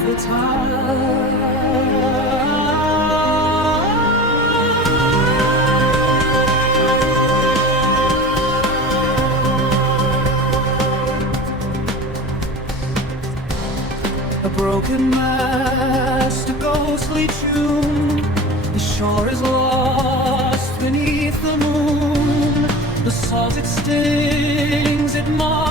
of the time. A broken mast, a ghostly tune. The shore is lost beneath the moon. The salt it stings, it mars.